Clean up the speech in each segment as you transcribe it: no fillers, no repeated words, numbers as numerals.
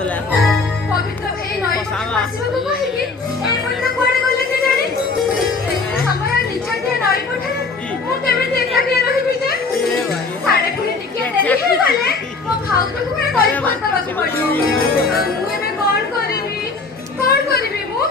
ପବିତ୍ର ଭାଇ ନଈ ପଠାକୁ ଆସିବାକୁ କହିକି ଏପର୍ଯ୍ୟନ୍ତ କୁଆଡ଼େ ଗଲେ କେଜାଣି? ଏତେ ସମୟ ନିଛାଟିଆ ନଈ ପଠାରେ ମୁଁ କେମିତି ଏକାଟିଆ ରହିବି ଯେ? ସାଡ଼େ ପୁଣି ଟିକେ ଡେରି ହେଇଗଲେ ମୋ ଭାଉଜକୁ ପୁଣି ନଈ ପଠାବାକୁ ପଡ଼ିବ। ମୁଁ ଏବେ କ'ଣ କରିବି? କ'ଣ କରିବି ମୁଁ?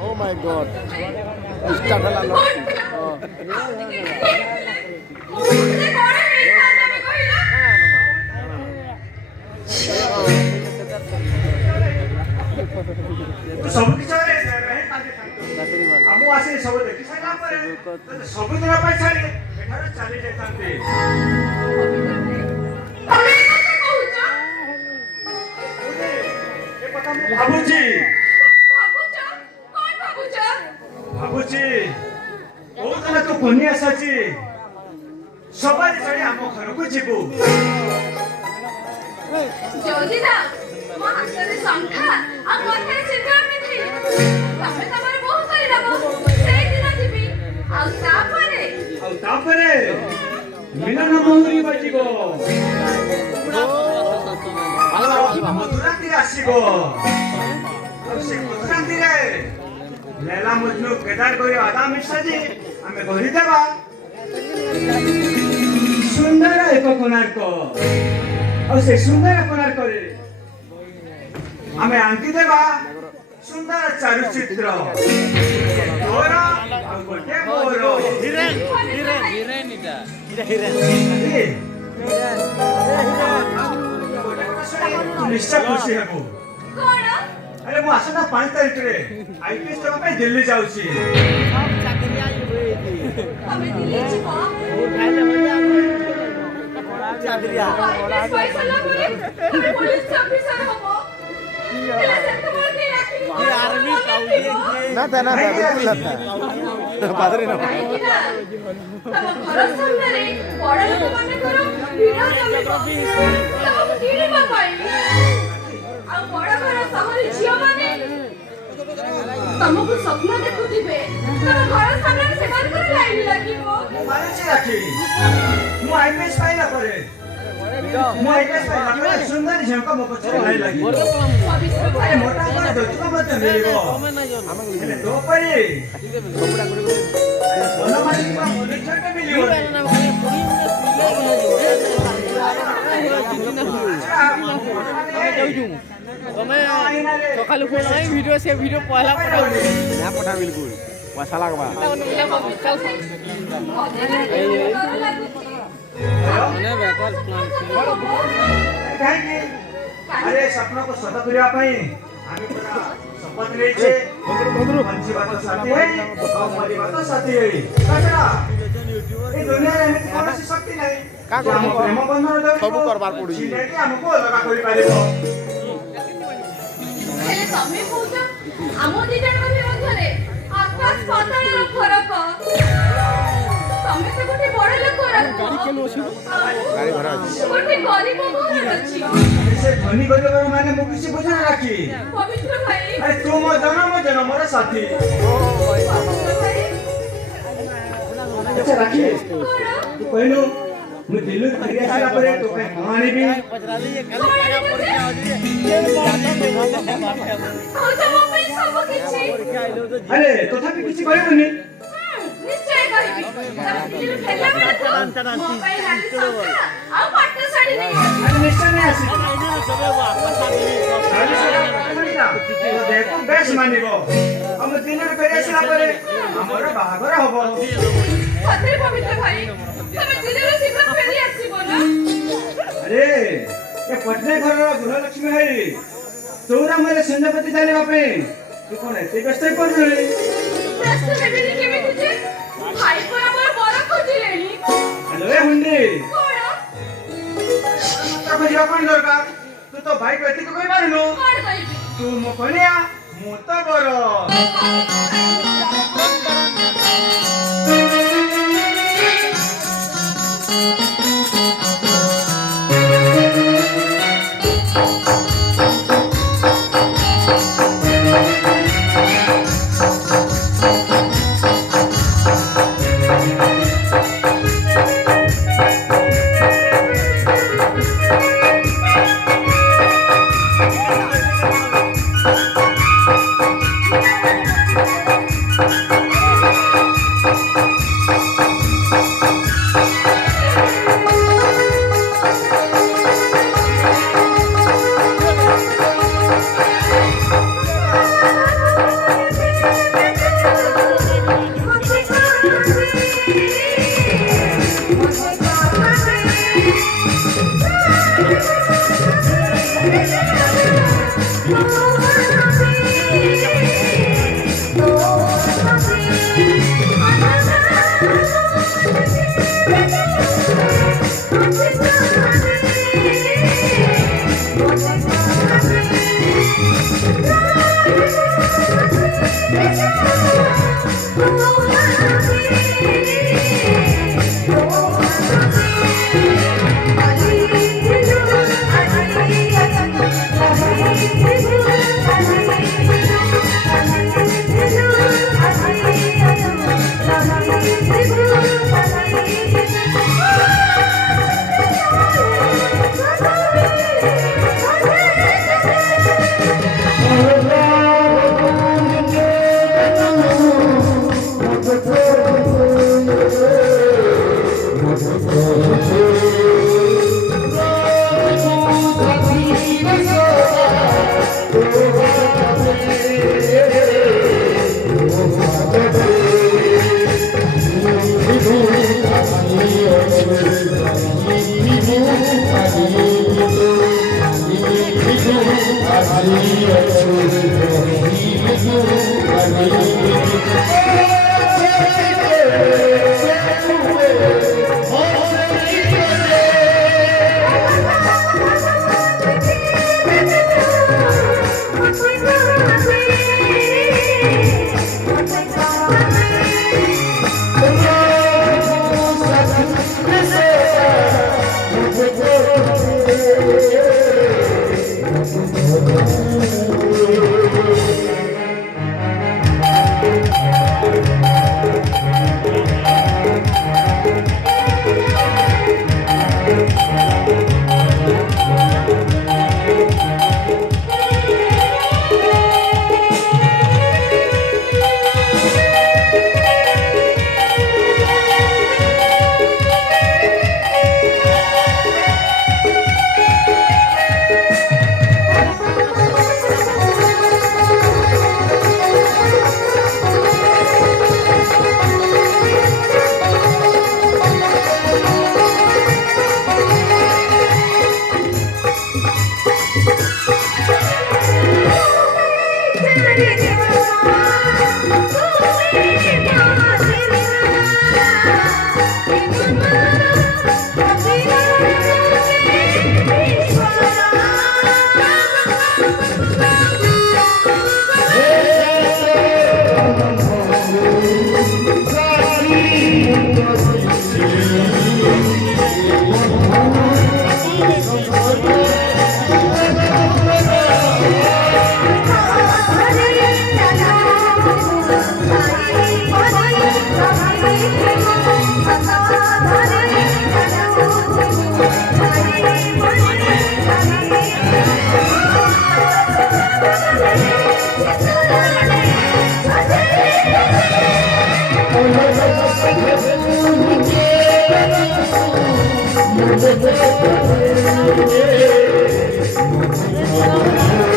Oh my God! Start a lot. सब किछ हमू आसे सब देखि साइला पर सब दिन पर छाड़ी एठारे चली जेतांते ए पता मु भाबुची भाबुची ओ तना तो कोनी आसाची सबाई छाड़ी हम घर को जीबू जोजिदा ମୋ ହାତରେ ଶଙ୍ଖା ଆଉ କଥାରେ ଚିତ୍ର ପିନ୍ଧି ତମେ ତମର ବୋହୂ କରିଦବ ସେଇଦିନ ଯିବି ଆଉ ତାପରେ ମିଲନ ମହୁରୀ ବାଜିବ ମଧୁରାତିରେ ଆସିବ ଆଉ ସେ ମଧୁରାତିରେ ଲୈଲା ମଜନୁ କେଦାର କରି ଆଦା ମିଶାଜି ଆମେ କହିଦେବା ସୁନ୍ଦର ଏକ କୋଣାର୍କ ଆଉ ସେ ସୁନ୍ଦର କୋଣାର୍କରେ ଆମେ ଆଙ୍କି ଦେବା ସୁନ୍ଦର ଚାରୁଚିତ୍ର ତୋର ଆଉ ଗୋଟେ ମୋର ନିଶ୍ଚୟ ଖୁସି ହେବୁ କଣ ଆରେ ମୁଁ ଆସନ୍ତା 5 ତାରିଖରେ ଆଇପିଏସ୍ ଦେବା ପାଇଁ ଦିଲ୍ଲୀ ଯାଉଛି ତମେ ଦିଲ୍ଲୀ ଯିବ ଆଇପିଏସ୍ ପାଇସାରିଲା ପରେ ତମେ ପୋଲିସ ଅଫିସର ହବ ହେଲେ ସେତେବେଳେ କେହି ना था बिल्कुल ना था पादरी ना କାହିଁକି ନା ତମ ଘର ସାମ୍ନାରେ ବଡ ଲୋକମାନଙ୍କର ଭିଡ ଜମିବ ତମକୁ କିଣିବା ପାଇଁ ଆଉ ବଡ ଘର ସହରୀ ଝିଅମାନେ ତମକୁ ସ୍ୱପ୍ନ ଦେଖୁଥିବେ ତମ ଘର ସାମ୍ନାରେ ସେମାନଙ୍କର ଲାଇନ ଲାଗିବ ମାନୁଛି ରାକ୍ଷୀ ମୁଁ ଆଇପିଏସ୍ ପାଇଲା ପରେ ମୁଁ ଆଇପିଏସ୍ ପାଇଲା ପରେ ସୁନ୍ଦରୀ ଝିଅଙ୍କ ମୋ ପଛରେ ଲାଇନ ଲାଗିବ ପବିତ୍ର ଭାଇ ଆରେ ମୋଟା ମୋଟା ଯୌତୁକ ମଧ୍ୟ ମିଳିବ ହେଲେ ତୋ ପରି ଅନୁମାନିକ ମନୁଷ୍ୟଟା ମିଳିବନି તમે સકાળુ ફોન આવી વિડિયો છે વિડિયો પહેલા પડાવું ना पठा बिल्कुल वैसा लगवा મને બેકર પ્લાન କାହିଁକି ଆରେ ସ୍ୱପ୍ନକୁ ସତ କରିବା ପାଇଁ ଆମେ ପୁରା ଶପଥ ନେଇଛେ ବଞ୍ଚିବା ତ ସାଥୀ ହେଇ ଆଉ ମରିବା ତ ସାଥୀ ହେଇ ତାଛଡ଼ା ଏ ଦୁନିଆରେ ଏମିତି କୌଣସି ଶକ୍ତି ନାହିଁ କା ଯେ ଆମ ପ୍ରେମ ବନ୍ଧନ ସବୁ କରବାର ପଡୁଛି। ଛିଣ୍ଡେଇକି ଆମକୁ ଅଲଗା କରିପାରିବ ହେଲେ ତମେ କହୁଛ ଆମ ଦି ଜଣଙ୍କ ମଧ୍ୟରେ ଆକାଶ ପାତାଳର ଫରକ ତମେ ତ ଗୋଟେ ବଡ ଲୋକର गाड़ी भरा ଅଛି ଗୋଟେ ଗରିବ ଘରର ଝିଅ ସେ ଧନୀ ଗରିବର ମାନେ ମୁଁ କିଛି ବୁଝା ରାଖି ପବିତ୍ର ଭାଇ ଆରେ ତୁ ମୋ ଜନ୍ମର ସାଥୀ ପବିତ୍ର ଭାଇ ଆଚ୍ଛା ରାଖି କଣ ତୁ କହିଲୁ ମୁଁ ଦିଲ୍ଲୀରୁ ଫେରି ଆସିଲା ପରେ ତୋ ପାଇଁ କଣ ଆଣିବି ଆଉ ତମ ପାଇଁ ସବୁ କିଛି ଆରେ ତଥାପି କିଛି କହିବୁନି ନିଶ୍ଚୟ କହିବି ତମେ ଦିଲ୍ଲୀରୁ ଫେରିଲା ବେଳେ ମୋ ପାଇଁ ନାଲି ଶଙ୍ଖା ଆଉ ପାଟ ଶାଢୀ ନେଇ ଆସିବ ଆରେ ନିଶ୍ଚୟ ନେଇ ଆସିବି ଦେଖୁ ବେଶ ମାନିବ ଆମେ ଦିଲ୍ଲୀରୁ ଫେରି ଆସିଲା ପରେ ଆମର ବାହାଘର ହବ ସତରେ ପବିତ୍ର ଭାଇ ତମେ ଦିଲ୍ଲୀରୁ ଶୀଘ୍ର ଫେରି ଆସିବ ନା ଆରେ ଏ ପଟ୍ଟନାୟକ ଘରର ଗୃହଲକ୍ଷ୍ମୀ ଭାଇ ଚଉରା ମୂଳେ ସଞ୍ଜପତି ଜାଣିବା ପାଇଁ ତୁ କଣ ଏତେ ବ୍ୟସ୍ତ ହେଇପଡୁଛୁ ବ୍ୟସ୍ତ ହେବିନି କେମିତି ଯେ ଭାଇ ପରା ମୋର ବର ଖୋଜିଲେଣି ହ୍ୟାଲୋ ଏ ହୁଣ୍ଡି କଣ ଖୋଜିବା କଣ ଦରକାର ତୁ ତ ଭାଇକୁ ଏତିକି କହିପାରିନୁ କଣ କହିବି ତୁ ମୋ କନିଆ ମୁଁ ତ ବର Thank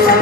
you.